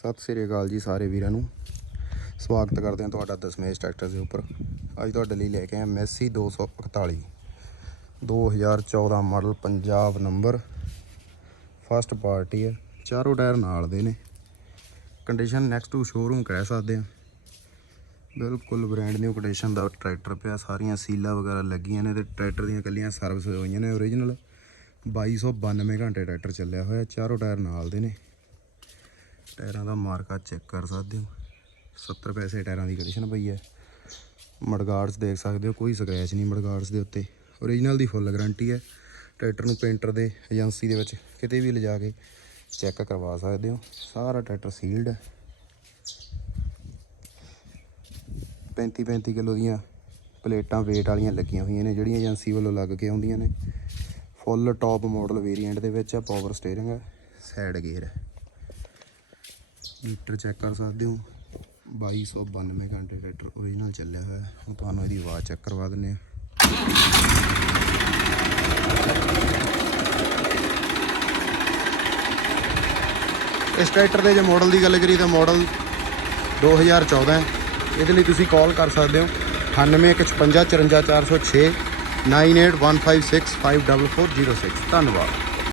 ਸਤਿ ਸ੍ਰੀ ਅਕਾਲ ਜੀ ਸਾਰੇ ਵੀਰਾਂ ਨੂੰ। ਸਵਾਗਤ ਕਰਦੇ ਹਾਂ ਤੁਹਾਡਾ ਦਸਮੇਸ਼ ਟਰੈਕਟਰ ਦੇ ਉੱਪਰ। ਅੱਜ ਤੁਹਾਡੇ ਲਈ ਲੈ ਕੇ ਆਏ Massey 241 2014 model Punjab number. First party ਹੈ। ਚਾਰੋਂ ਟਾਇਰ ਨਾਲ ਦੇ ਨੇ। ਕੰਡੀਸ਼ਨ ਨੈਕਸਟ ਟੂ ਸ਼ੋਰੂਮ ਕਹਿ ਸਕਦੇ ਹਾਂ। ਬਿਲਕੁਲ ਬ੍ਰਾਂਡ ਨਿਊ ਕੰਡੀਸ਼ਨ ਦਾ ਟਰੈਕਟਰ ਪਿਆ। ਸਾਰੀਆਂ ਸੀਲਾਂ ਵਗੈਰਾ ਲੱਗੀਆਂ ਨੇ ਤੇ ਟਰੈਕਟਰ ਦੀਆਂ ਕੱਲੀਆਂ ਸਰਵਿਸ ਹੋਈਆਂ ਨੇ ਓਰੀਜਨਲ 2292 ਘੰਟੇ ਟਰੈਕਟਰ ਚੱਲਿਆ ਹੋਇਆ। ਚਾਰੋਂ ਟਾਇਰ ਨਾਲ ਦੇ ਨੇ। ਟਾਇਰਾਂ ਦਾ ਮਾਰਕਾ ਚੈੱਕ ਕਰ ਸਕਦੇ ਹੋ। 70 ਪੈਸੇ ਟਾਇਰਾਂ ਦੀ ਕੰਡੀਸ਼ਨ ਪਈ ਹੈ। ਮਡਗਾਰਡਸ ਦੇਖ ਸਕਦੇ ਹੋ, ਕੋਈ ਸਕ੍ਰੈਚ ਨਹੀਂ ਮਡਗਾਰਡਸ ਦੇ ਉੱਤੇ। ਓਰੀਜਨਲ ਦੀ ਫੁੱਲ ਗਾਰੰਟੀ ਹੈ। ਟਰੈਕਟਰ ਨੂੰ ਪੇਂਟਰ ਦੇ ਏਜੰਸੀ ਦੇ ਵਿੱਚ ਕਿਤੇ ਵੀ ਲਿਜਾ ਕੇ ਚੈੱਕ ਕਰਵਾ ਸਕਦੇ ਹੋ। ਸਾਰਾ ਟਰੈਕਟਰ ਸੀਲਡ ਹੈ। 35 35 ਕਿਲੋ ਦੀਆਂ ਪਲੇਟਾਂ weight ਵਾਲੀਆਂ ਲੱਗੀਆਂ ਹੋਈਆਂ ਨੇ, ਜਿਹੜੀਆਂ ਏਜੰਸੀ ਵੱਲੋਂ ਲੱਗ ਕੇ ਆਉਂਦੀਆਂ ਨੇ। ਫੁੱਲ ਟੌਪ ਮਾਡਲ ਵੇਰੀਐਂਟ ਦੇ ਵਿੱਚ ਆ ਪਾਵਰ ਸਟੀਅਰਿੰਗ ਹੈ ਸਾਈਡ ਗੇਅਰ ਹੈ। ਮੀਟਰ ਚੈੱਕ ਕਰ ਸਕਦੇ ਹੋ। 2292 ਘੰਟੇ ਟਰੈਕਟਰ ਓਰੀਜਨਲ ਚੱਲਿਆ ਹੋਇਆ ਹੁਣ ਤੁਹਾਨੂੰ ਇਹਦੀ ਆਵਾਜ਼ ਚੈੱਕ ਕਰਵਾ ਦਿੰਨੇ ਆ ਇਸ ਟਰੈਕਟਰ ਦੇ ਜੇ ਮਾਡਲ ਦੀ ਗੱਲ ਕਰੀ ਤਾਂ ਮਾਡਲ 2014 ਹੈ। ਇਹਦੇ ਲਈ ਤੁਸੀਂ ਕਾਲ ਕਰ ਸਕਦੇ ਹੋ। 9815544406 9815654406 ਧੰਨਵਾਦ।